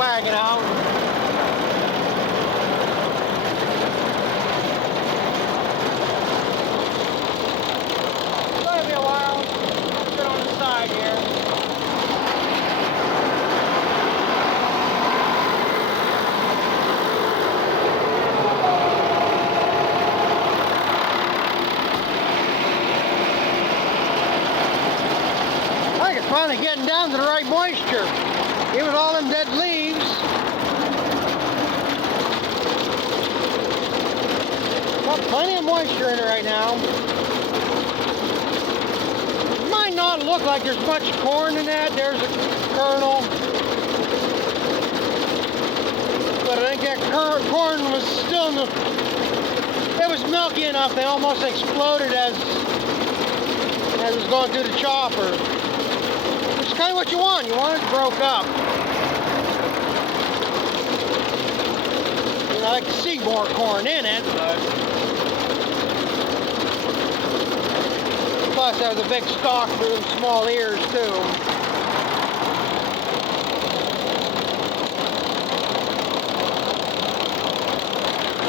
wagon out. It's going to be a while. I'll sit on the side here. I think it's finally getting down to the right moisture. Even all them dead leaves. Got plenty of moisture in it right now. It might not look like there's much corn in that. There's a kernel. But I think that corn was still in the... It was milky enough, they almost exploded as it was going through the chopper. Which is kind of what you want. You want it broke up. You know, I can see more corn in it, but... Plus, that was a big stalk for them small ears, too.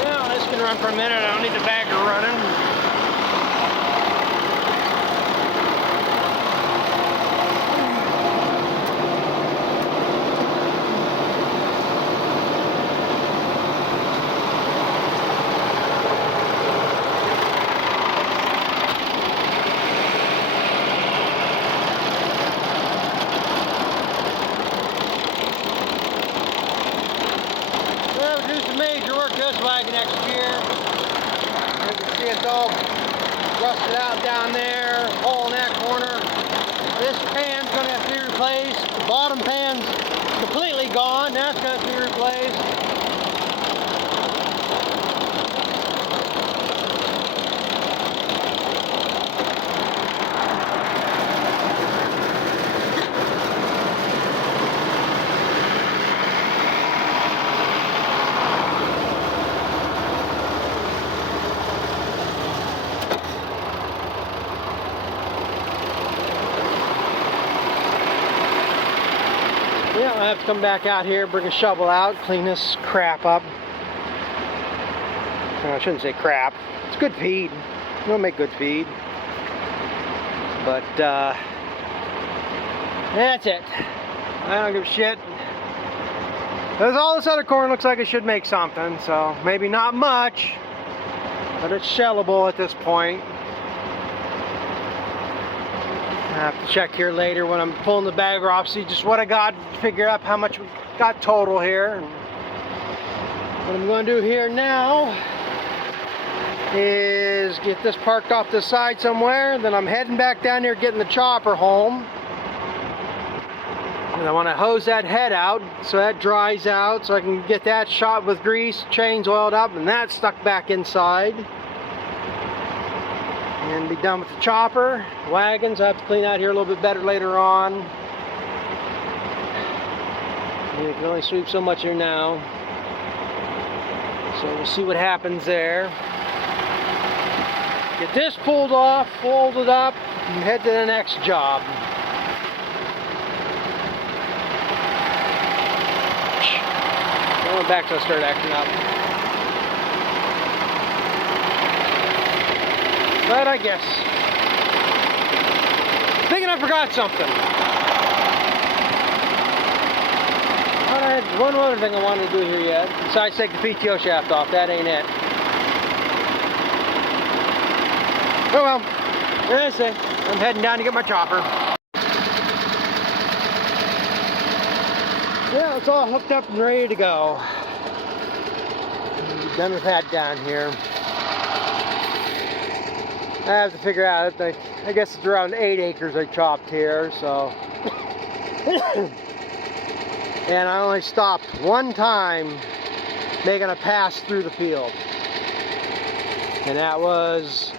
Well, this can run for a minute. I don't need the bagger running. Wagon next year. You can see it's all rusted out down there, hole in that corner. This pan's going to have to be replaced. The bottom pan's completely gone. That's going to have to be replaced. Yeah, I have to come back out here, bring a shovel out, clean this crap up. No, I shouldn't say crap. It's good feed. It'll make good feed. But, that's it. I don't give a shit. Because all this other corn looks like it should make something, so maybe not much, but it's shellable at this point. I have to check here later when I'm pulling the bagger off, see just what I got, figure out how much we got total here. And what I'm going to do here now is get this parked off the side somewhere, then I'm heading back down there getting the chopper home. And I want to hose that head out so that dries out so I can get that shot with grease, chains oiled up, and that stuck back inside. And be done with the chopper. Wagons, I have to clean out here a little bit better later on. You can only sweep so much here now. So we'll see what happens there. Get this pulled off, folded up, and head to the next job. Going back till I start acting up. But I guess. Thinking I forgot something. But I had one other thing I wanted to do here yet. Besides take the PTO shaft off. That ain't it. Oh well. As I say, I'm heading down to get my chopper. Yeah, it's all hooked up and ready to go. I'm done with that down here. I have to figure out, I guess it's around 8 acres I chopped here, so. And I only stopped one time making a pass through the field. And that was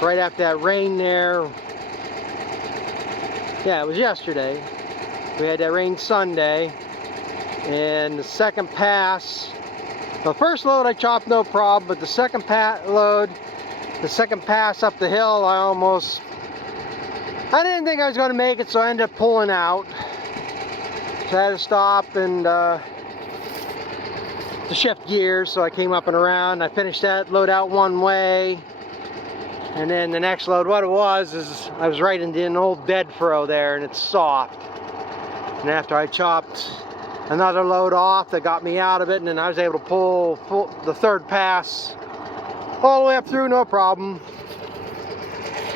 right after that rain there. Yeah, it was yesterday. We had that rain Sunday. And the second pass, the first load I chopped no problem, but the second the second pass up the hill, I didn't think I was going to make it, so I ended up pulling out. So I had to stop and to shift gears, so I came up and around. I finished that load out one way, and then the next load, what it was is I was right into an old bed furrow there, and it's soft. And after I chopped another load off that got me out of it, and then I was able to pull the third pass all the way up through, no problem.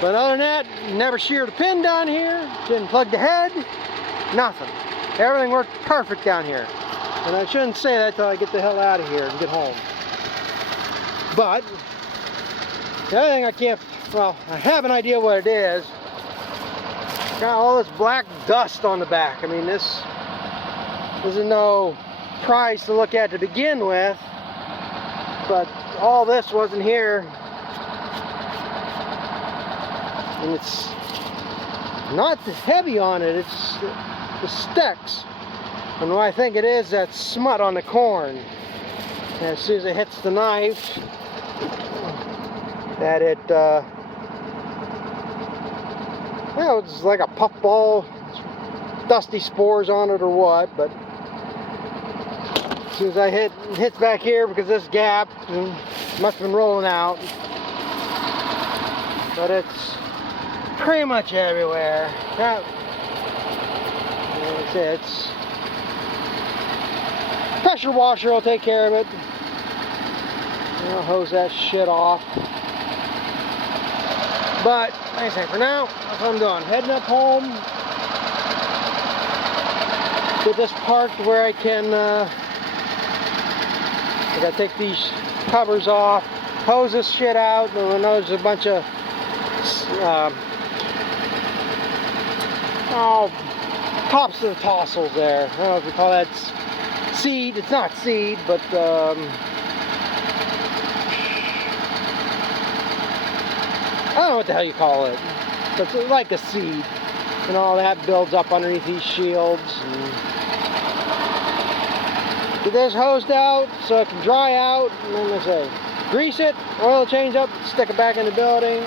But other than that, never sheared a pin down here, didn't plug the head, nothing. Everything worked perfect down here. And I shouldn't say that till I get the hell out of here and get home. But the other thing I can't, well, I have an idea what it is. Got all this black dust on the back. I mean, this isn't no prize to look at to begin with, but all this wasn't here. And it's not heavy on it, it's the sticks. And what I think it is, that smut on the corn. And as soon as it hits the knife, that it, well, it's like a puffball, dusty spores on it or what, but as soon as I hits back here, because this gap must have been rolling out. But it's pretty much everywhere. Now, it's pressure washer will take care of it. I'll hose that shit off. But like I say, for now, that's what I'm doing. Heading up home. Get this parked where I can. I gotta take these covers off, hose this shit out, and then there's a bunch of tops of the tassels there. I don't know if you call that seed. It's not seed, but I don't know what the hell you call it. It's like a seed, and all that builds up underneath these shields. And get this hosed out so it can dry out, and then let's say grease it, oil change up, stick it back in the building,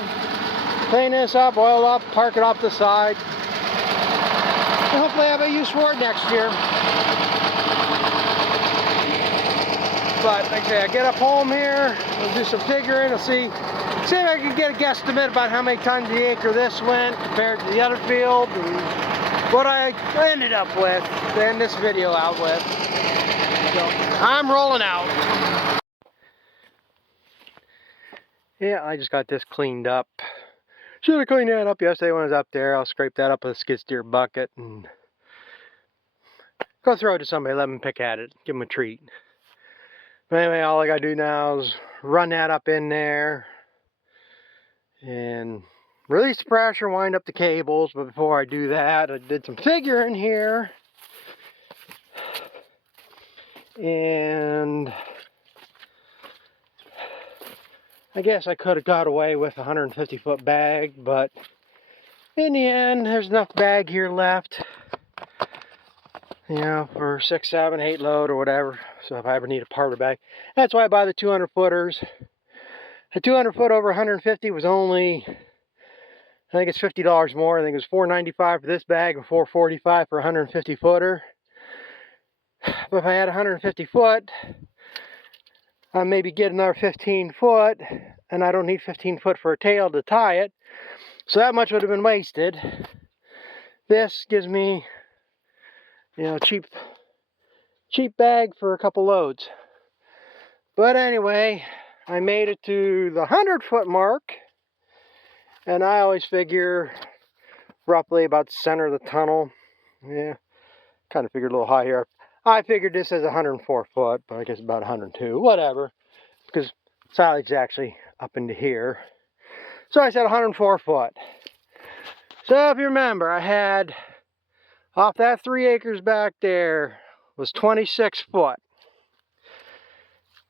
clean this up, oil up, park it off the side, and hopefully have a use for it next year. But like I say, I get up home here, I'll do some figuring, I'll see if I can get a guesstimate about how many tons the acre this went compared to the other field, and what I ended up with to end this video out with. So I'm rolling out. Yeah, I just got this cleaned up. Should have cleaned that up yesterday when I was up there. I'll scrape that up with a skid steer bucket and go throw it to somebody, let them pick at it, give them a treat. But anyway, all I gotta do now is run that up in there and release the pressure, wind up the cables. But before I do that, I did some figuring here. And I guess I could have got away with a 150-foot bag, but in the end, there's enough bag here left, you know, for 6, 7, 8 load or whatever. So if I ever need a part of bag, that's why I buy the 200-footers. The 200-foot over 150 was only, I think it's $50 more. I think it was $4.95 for this bag and $4.45 for a 150-footer. But if I had a 150-foot, I maybe get another 15-foot, and I don't need 15-foot for a tail to tie it, so that much would have been wasted. This gives me, you know, cheap bag for a couple loads. But anyway, I made it to the 100-foot mark, and I always figure roughly about the center of the tunnel. Yeah, kind of figured a little high here. I figured this as 104 foot, but I guess about 102, whatever, because silage is actually up into here. So I said 104 foot. So if you remember, I had, off that 3 acres back there, was 26 foot.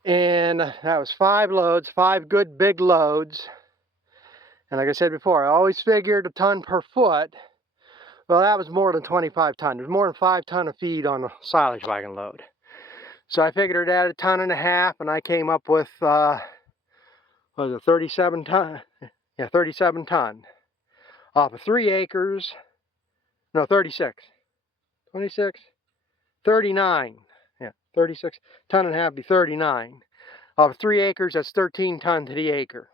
And that was 5 loads, 5 good big loads. And like I said before, I always figured a ton per foot. Well, that was more than 25 ton. There's more than 5 ton of feed on a silage wagon load. So I figured it at 1.5 tons, and I came up with, what was it, 37 ton? Yeah, 37 ton. Off of 3 acres. No, 36. 26? 39. Yeah, 36 ton and a half be 39. Of 3 acres, that's 13 ton to the acre.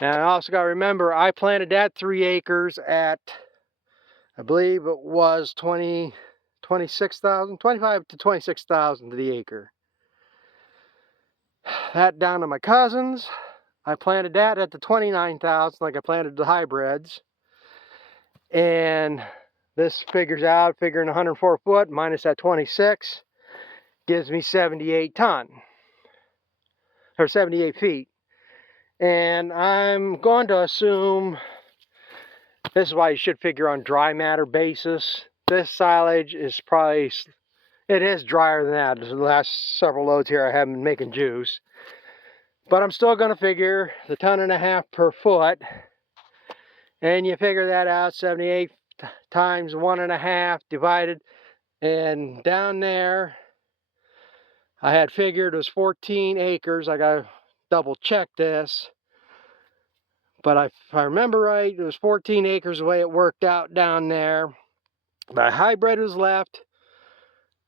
Now I also got to remember, I planted that 3 acres at, I believe it was 26,000, 25 to 26,000 to the acre. That down to my cousins, I planted that at the 29,000, like I planted the hybrids. And this figures out, figuring 104 foot minus that 26, gives me 78 ton, or 78 feet. And I'm going to assume, this is why you should figure on dry matter basis. This silage is probably, it is drier than that. The last several loads here I haven't been making juice. But I'm still going to figure the 1.5 tons per foot. And you figure that out, 78 times 1.5 divided. And down there, I had figured it was 14 acres. I got to double check this. But if I remember right, it was 14 acres the way it worked out down there. The hybrid was left.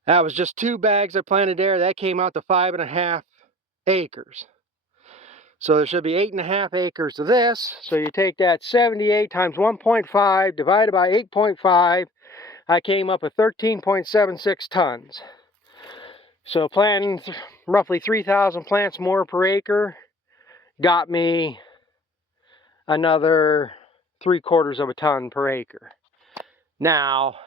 That was just 2 bags I planted there. That came out to 5.5 acres. So there should be 8.5 acres to this. So you take that 78 times 1.5 divided by 8.5. I came up with 13.76 tons. So planting roughly 3,000 plants more per acre got me another 3/4 of a ton per acre. Now,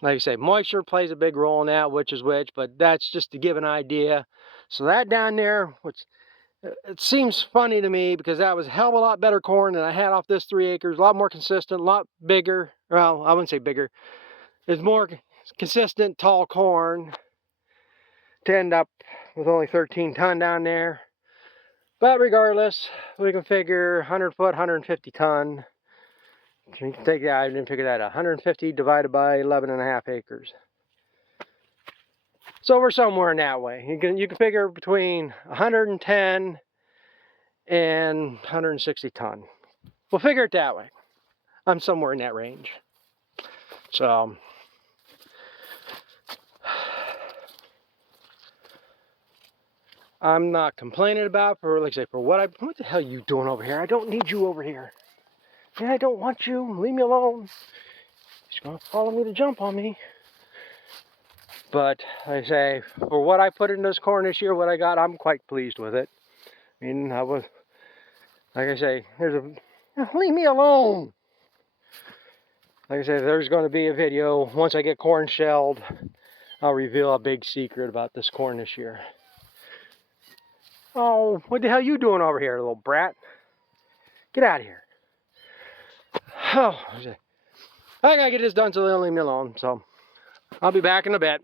like I say, moisture plays a big role in that, which is which, but that's just to give an idea. So that down there, which it seems funny to me because that was a hell of a lot better corn than I had off this 3 acres, a lot more consistent, a lot bigger. Well, I wouldn't say bigger. It's more consistent, tall corn to end up with only 13 ton down there. But regardless, we can figure 100 foot, 150 ton. You can take that, I didn't figure that out. 150 divided by 11.5 acres. So we're somewhere in that way. You can figure between 110 and 160 ton. We'll figure it that way. I'm somewhere in that range. So I'm not complaining about, for like I say, for what the hell are you doing over here? I don't need you over here. Yeah, I don't want you. Leave me alone. He's gonna follow me to jump on me. But like I say, for what I put in this corn this year, what I got, I'm quite pleased with it. I mean, I was, like I say, leave me alone. Like I said, there's going to be a video once I get corn shelled. I'll reveal a big secret about this corn this year. Oh, what the hell are you doing over here, little brat? Get out of here. Oh, I gotta get this done so they'll leave me alone. So I'll be back in a bit.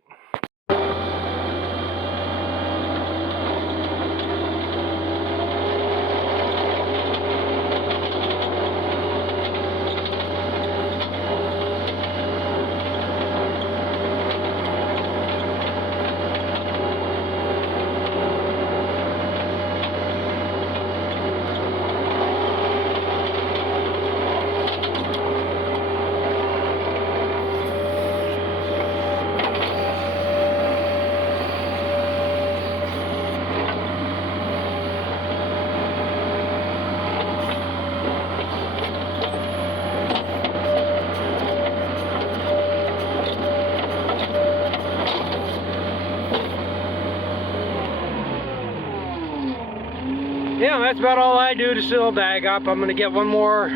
Yeah, that's about all I do to seal a bag up. I'm going to get one more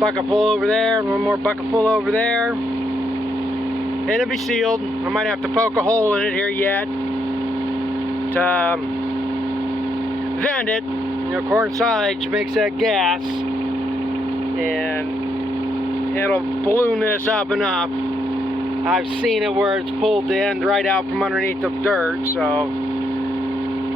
bucket full over there, and one more bucket full over there, and it'll be sealed. I might have to poke a hole in it here yet to vent it. You know, corn silage makes that gas, and it'll balloon this up enough. I've seen it where it's pulled the end right out from underneath the dirt, so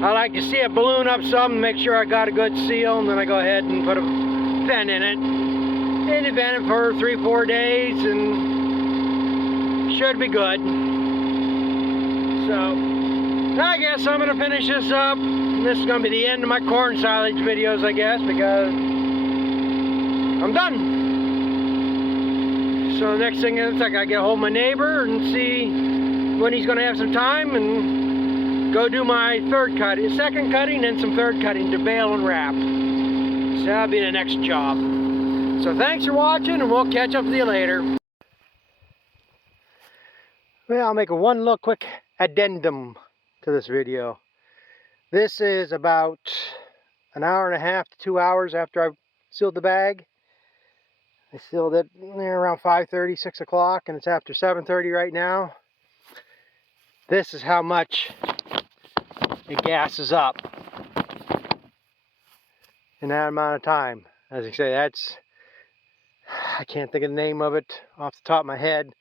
I like to see it balloon up some, make sure I got a good seal, and then I go ahead and put a vent in it. And you vent it for 3-4 days, and should be good. So, I guess I'm going to finish this up. This is going to be the end of my corn silage videos, I guess, because I'm done. So the next thing is I gotta get a hold of my neighbor and see when he's gonna have some time and go do my second cutting and some third cutting to bale and wrap. So that'll be the next job. So thanks for watching, and we'll catch up with you later. Well, I'll make one little quick addendum to this video. This is about an hour and a half to 2 hours after I've sealed the bag. I sealed it around 5:30, 6 o'clock, and it's after 7:30 right now. This is how much it gasses up in that amount of time. As I say, I can't think of the name of it off the top of my head,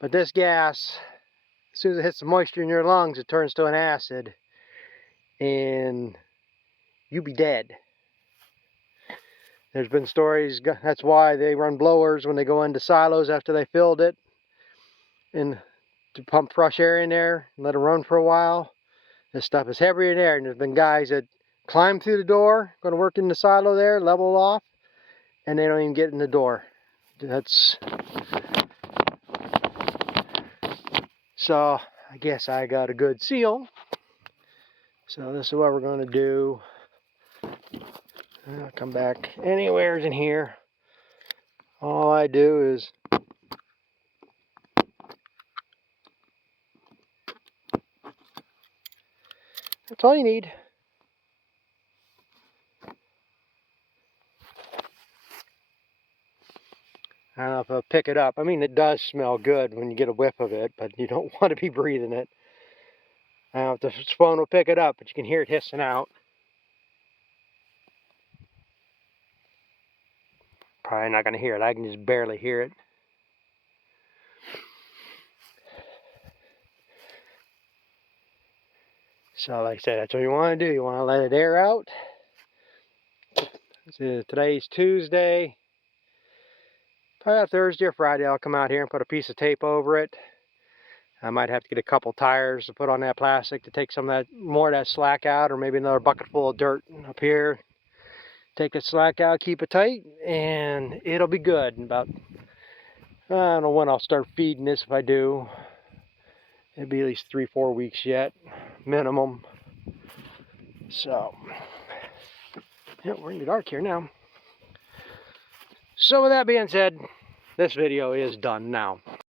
but this gas, as soon as it hits the moisture in your lungs, it turns to an acid, and you be dead. There's been stories, that's why they run blowers when they go into silos after they filled it, and to pump fresh air in there and let it run for a while. This stuff is heavier in there, and there's been guys that climb through the door, going to work in the silo there, level off, and they don't even get in the door. So I guess I got a good seal. So this is what we're going to do. I'll come back anywhere in here. All I do is that's all you need. I don't know if I'll pick it up. I mean, it does smell good when you get a whiff of it, but you don't want to be breathing it. I don't know if the phone will pick it up, but you can hear it hissing out. Probably not going to hear it. I can just barely hear it. So like I said, that's what you want to do. You want to let it air out. So today's Tuesday. Probably Thursday or Friday I'll come out here and put a piece of tape over it. I might have to get a couple tires to put on that plastic to take some of that, more of that slack out, or maybe another bucket full of dirt up here. Take the slack out, keep it tight, and it'll be good. In about, I don't know when I'll start feeding this. If I do, it'll be at least 3-4 weeks yet, minimum. So, yeah, we're in the dark here now. So with that being said, this video is done now.